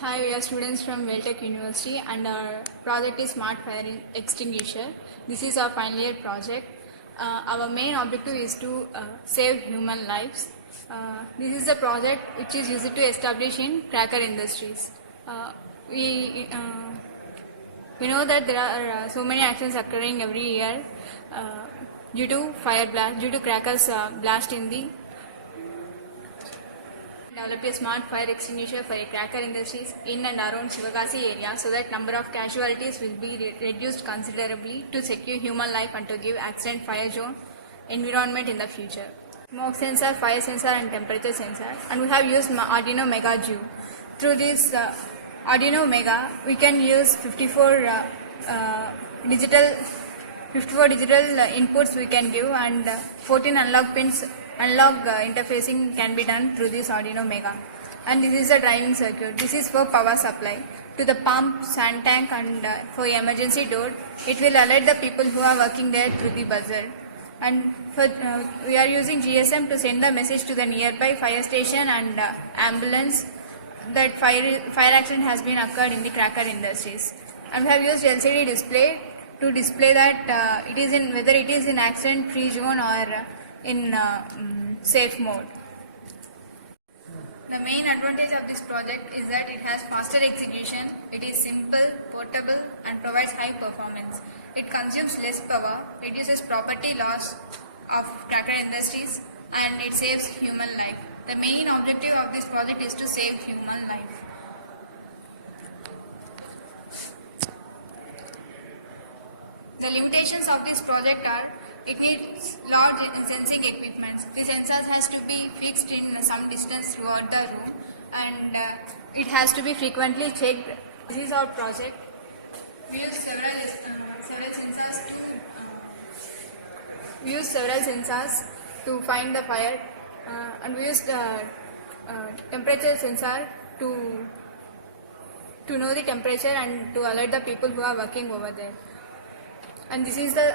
Hi, we are students from Valtech University and our project is Smart Fire Extinguisher. This is our final year project. Our main objective is to save human lives. This is a project which is used to establish in cracker industries. Uh, we, uh, we know that there are so many accidents occurring every year due to fire blast, due to crackers blast in the developed a smart fire extinguisher for a cracker industries in and around Sivagasi area so that number of casualties will be reduced considerably to secure human life and to give accident fire zone environment in the future. Smoke sensor, fire sensor and temperature sensor, and we have used Arduino Mega Ju. Through this Arduino Mega we can use 54 digital inputs we can give and 14 analog pins. Analog interfacing can be done through this Arduino Mega. And this is a driving circuit. This is for power supply to the pump, sand tank and for emergency door. It will alert the people who are working there through the buzzer. And for, we are using GSM to send the message to the nearby fire station and ambulance that fire accident has been occurred in the cracker industries. And we have used LCD display to display that whether it is in accident free zone or in safe mode. The main advantage of this project is that it has faster execution, it is simple, portable and provides high performance. It consumes less power, reduces property loss of cracker industries and it saves human life. The main objective of this project is to save human life. The limitations of this project are it needs large sensing equipment. The sensors has to be fixed in some distance throughout the room and it has to be frequently checked. This is our project. We use several sensors to find the fire and we use the temperature sensor to know the temperature and to alert the people who are working over there. And this is the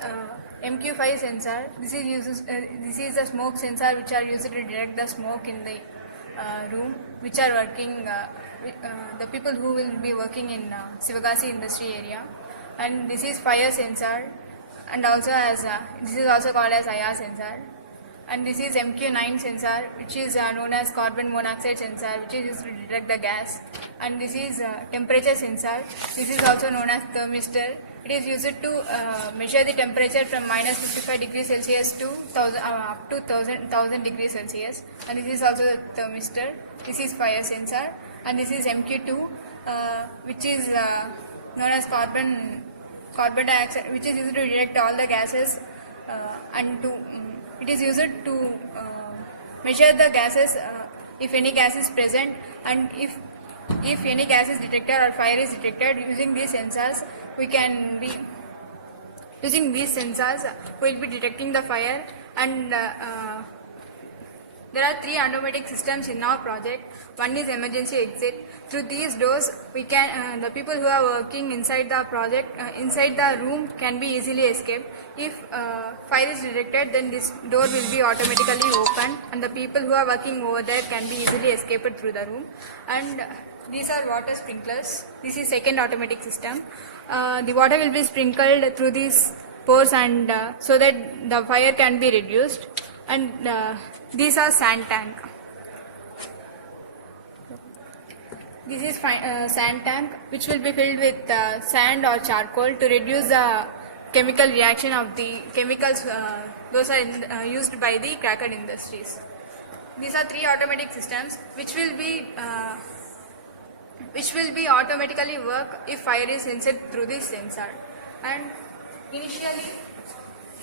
MQ5 sensor. This is the smoke sensor which are used to detect the smoke in the room, which are working the people who will be working in Sivagasi industry area. And this is fire sensor, and also this is also called as IR sensor. And this is MQ9 sensor, which is known as carbon monoxide sensor, which is used to detect the gas. And this is temperature sensor. This is also known as thermistor. It is used to measure the temperature from minus 55 degrees Celsius to up to 1000 degrees Celsius. And this is also the thermistor. This is fire sensor. And this is MQ2, which is known as carbon dioxide, which is used to detect all the gases and it is used to measure the gases if any gas is present, and if any gas is detected or fire is detected. Using these sensors we will be detecting the fire. And there are 3 automatic systems in our project. One is emergency exit. Through these doors, we can the people who are working inside the project, inside the room, can be easily escaped. If fire is detected, then this door will be automatically open, and the people who are working over there can be easily escaped through the room. And these are water sprinklers. This is second automatic system. The water will be sprinkled through these pores, and so that the fire can be reduced. And these are sand tank. This is sand tank, which will be filled with sand or charcoal to reduce the chemical reaction of the chemicals those are used by the cracker industries. These are 3 automatic systems which will be automatically work if fire is sensed through this sensor. And initially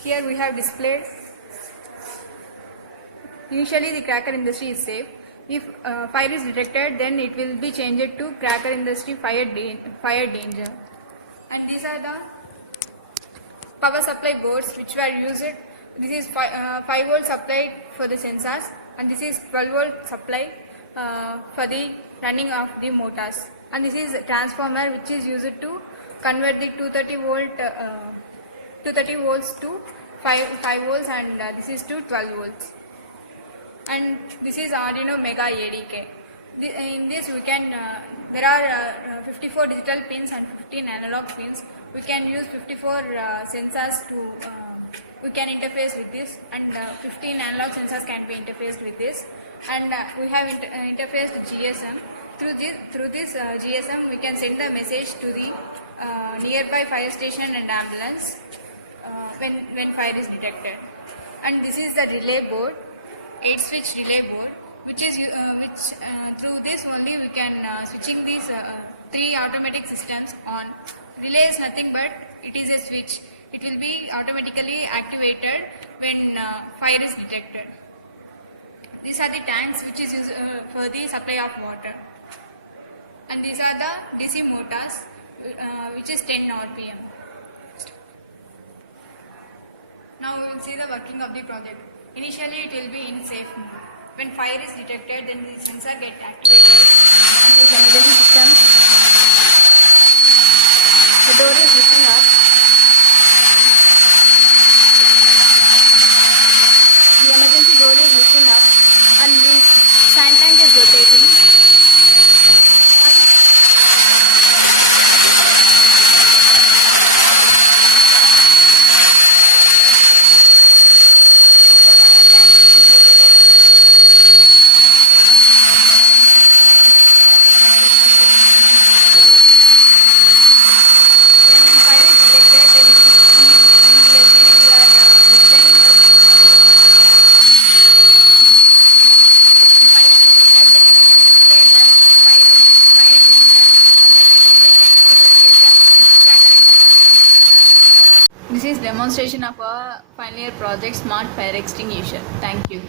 here we have displayed. Initially the cracker industry is safe. If fire is detected, then it will be changed to cracker industry fire danger. And these are the power supply boards which were used. This is 5 volt supply for the sensors, and this is 12 volt supply for the running of the motors. And this is a transformer which is used to convert the 230 volts to 5 volts, and this is to 12 volts. And this is Arduino Mega ADK. In this we can there are 54 digital pins and 15 analog pins. We can use 54 sensors to we can interface with this, and 15 analog sensors can be interfaced with this, and we have interfaced GSM. Through this GSM, we can send the message to the nearby fire station and ambulance when fire is detected. And this is the relay board, 8-switch relay board, which through this only we can switching these 3 automatic systems on. Relay is nothing but it is a switch. It will be automatically activated when fire is detected. These are the tanks which is used for the supply of water. And these are the DC motors which is 10 RPM. Now we will see the working of the project. Initially it will be in safe mode. When fire is detected, then the sensor get activated. And this emergency system, the door is lifting up. The emergency door is lifting up, and this sand tank is rotating. When fire is detected, then in the LCD we are displaying This is demonstration of our final year project Smart Fire Extinguisher. Thank you.